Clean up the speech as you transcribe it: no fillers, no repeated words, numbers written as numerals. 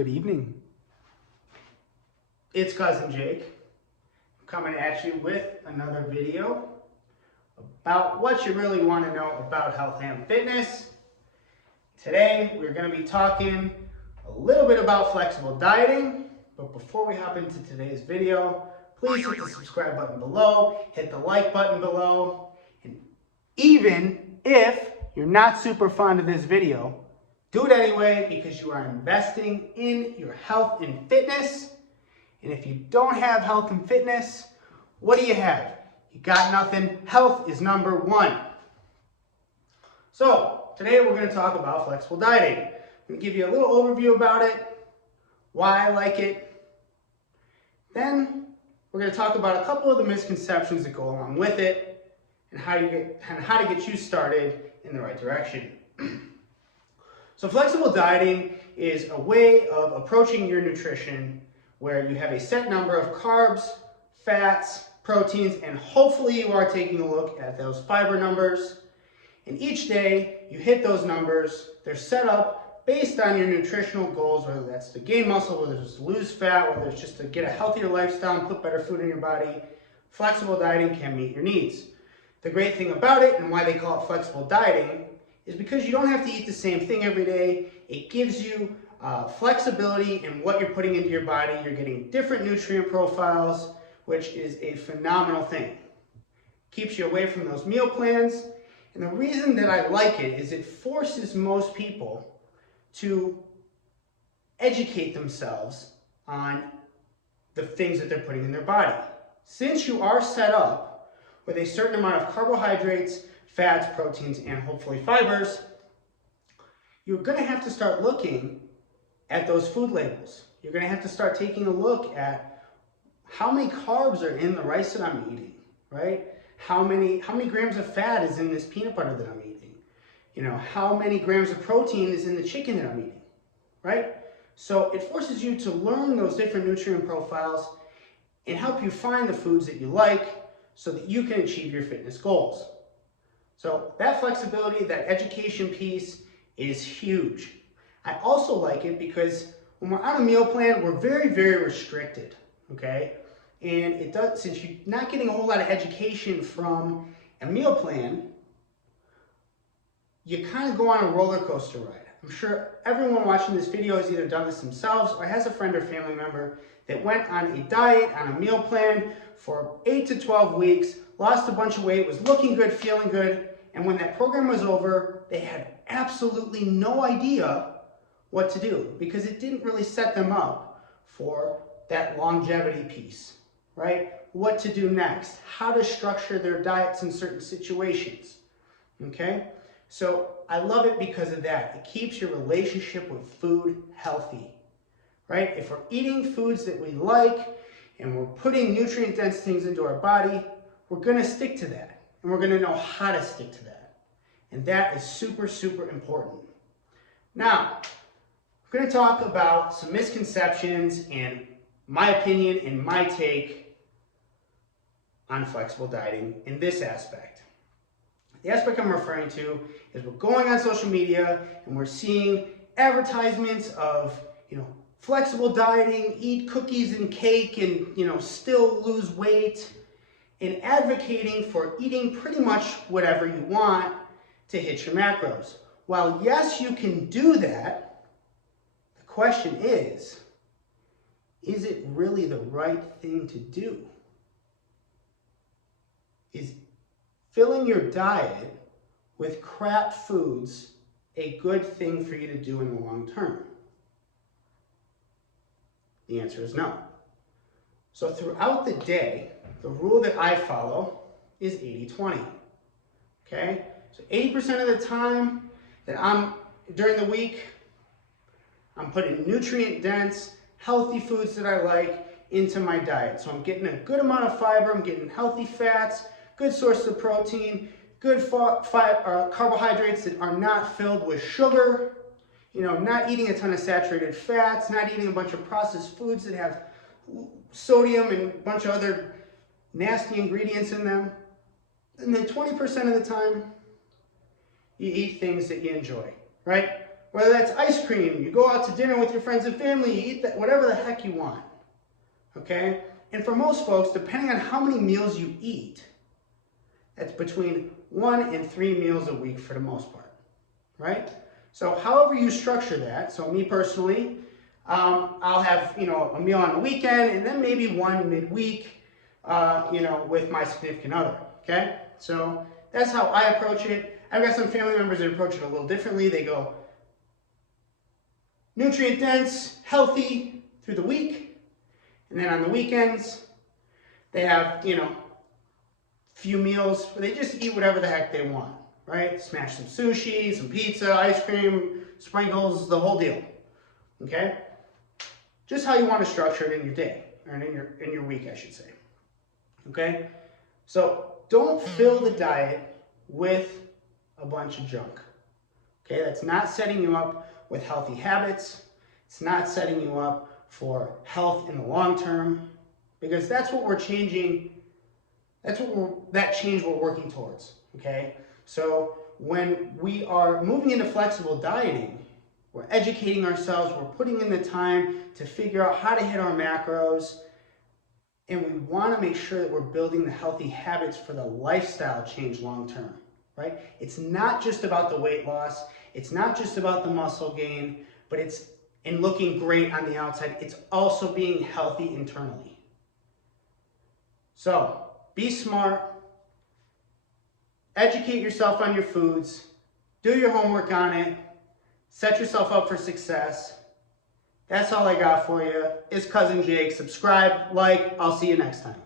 Good evening. It's Cousin Jake. I'm coming at you with another video about what you really want to know about health and fitness. Today we're going to be talking a little bit about flexible dieting, but before we hop into today's video, please hit the subscribe button below, hit the like button below, and even if you're not super fond of this video, do it anyway because you are investing in your health and fitness. And if you don't have health and fitness, what do you have? You got nothing. Health is number one. So today we're going to talk about flexible dieting. I'm going to give you a little overview about it, why I like it. Then we're going to talk about a couple of the misconceptions that go along with it and how to get you started in the right direction. So flexible dieting is a way of approaching your nutrition where you have a set number of carbs, fats, proteins, and hopefully you are taking a look at those fiber numbers. And each day you hit those numbers. They're set up based on your nutritional goals, whether that's to gain muscle, whether it's to lose fat, whether it's just to get a healthier lifestyle and put better food in your body. Flexible dieting can meet your needs. The great thing about it and why they call it flexible dieting is because you don't have to eat the same thing every day. It gives you flexibility in what you're putting into your body. You're getting different nutrient profiles, which is a phenomenal thing. Keeps you away from those meal plans. And the reason that I like it is it forces most people to educate themselves on the things that they're putting in their body. Since you are set up with a certain amount of carbohydrates, fats, proteins, and hopefully fibers, you're going to have to start looking at those food labels. You're going to have to start taking a look at how many carbs are in the rice that I'm eating, right? How many grams of fat is in this peanut butter that I'm eating? You know, how many grams of protein is in the chicken that I'm eating, right? So it forces you to learn those different nutrient profiles and help you find the foods that you like so that you can achieve your fitness goals. So that flexibility, that education piece is huge. I also like it because when we're on a meal plan, we're very, very restricted, okay? And it does, since you're not getting a whole lot of education from a meal plan, you kind of go on a roller coaster ride. I'm sure everyone watching this video has either done this themselves or has a friend or family member that went on a diet, on a meal plan for 8 to 12 weeks, lost a bunch of weight, was looking good, feeling good, and when that program was over, they had absolutely no idea what to do because it didn't really set them up for that longevity piece, right? What to do next, how to structure their diets in certain situations, okay? So I love it because of that. It keeps your relationship with food healthy, right? If we're eating foods that we like and we're putting nutrient-dense things into our body, we're gonna stick to that. And we're going to know how to stick to that. And that is super, super important. Now, I'm going to talk about some misconceptions and my opinion and my take on flexible dieting in this aspect. The aspect I'm referring to is we're going on social media and we're seeing advertisements of, flexible dieting, eat cookies and cake and, still lose weight, and advocating for eating pretty much whatever you want to hit your macros. While yes, you can do that, the question is it really the right thing to do? Is filling your diet with crap foods a good thing for you to do in the long term? The answer is no. So throughout the day, the rule that I follow is 80-20, okay? So 80% of the time that during the week, I'm putting nutrient-dense, healthy foods that I like into my diet. So I'm getting a good amount of fiber, I'm getting healthy fats, good source of protein, good carbohydrates that are not filled with sugar, not eating a ton of saturated fats, not eating a bunch of processed foods that have sodium and a bunch of other nasty ingredients in them. And then 20% of the time, you eat things that you enjoy, right? Whether that's ice cream, you go out to dinner with your friends and family, you eat that, whatever the heck you want, okay? And for most folks, depending on how many meals you eat, that's between 1 and 3 meals a week for the most part, right? So however you structure that, so me personally, I'll have, a meal on the weekend and then maybe one midweek, with my significant other, okay? So that's how I approach it. I've got some family members that approach it a little differently. They go nutrient dense, healthy through the week, and then on the weekends, they have, few meals where they just eat whatever the heck they want, right? Smash some sushi, some pizza, ice cream, sprinkles, the whole deal, okay? Just how you want to structure it in your day, or in your week, I should say, okay? So don't fill the diet with a bunch of junk, okay? That's not setting you up with healthy habits. It's not setting you up for health in the long term, because that's what we're changing. That change we're working towards, okay? So when we are moving into flexible dieting, we're educating ourselves, we're putting in the time to figure out how to hit our macros, and we want to make sure that we're building the healthy habits for the lifestyle change long term, right? It's not just about the weight loss, it's not just about the muscle gain, but it's in looking great on the outside, it's also being healthy internally. So, be smart, educate yourself on your foods, do your homework on it, set yourself up for success. That's all I got for you. It's Cousin Jake. Subscribe, like, I'll see you next time.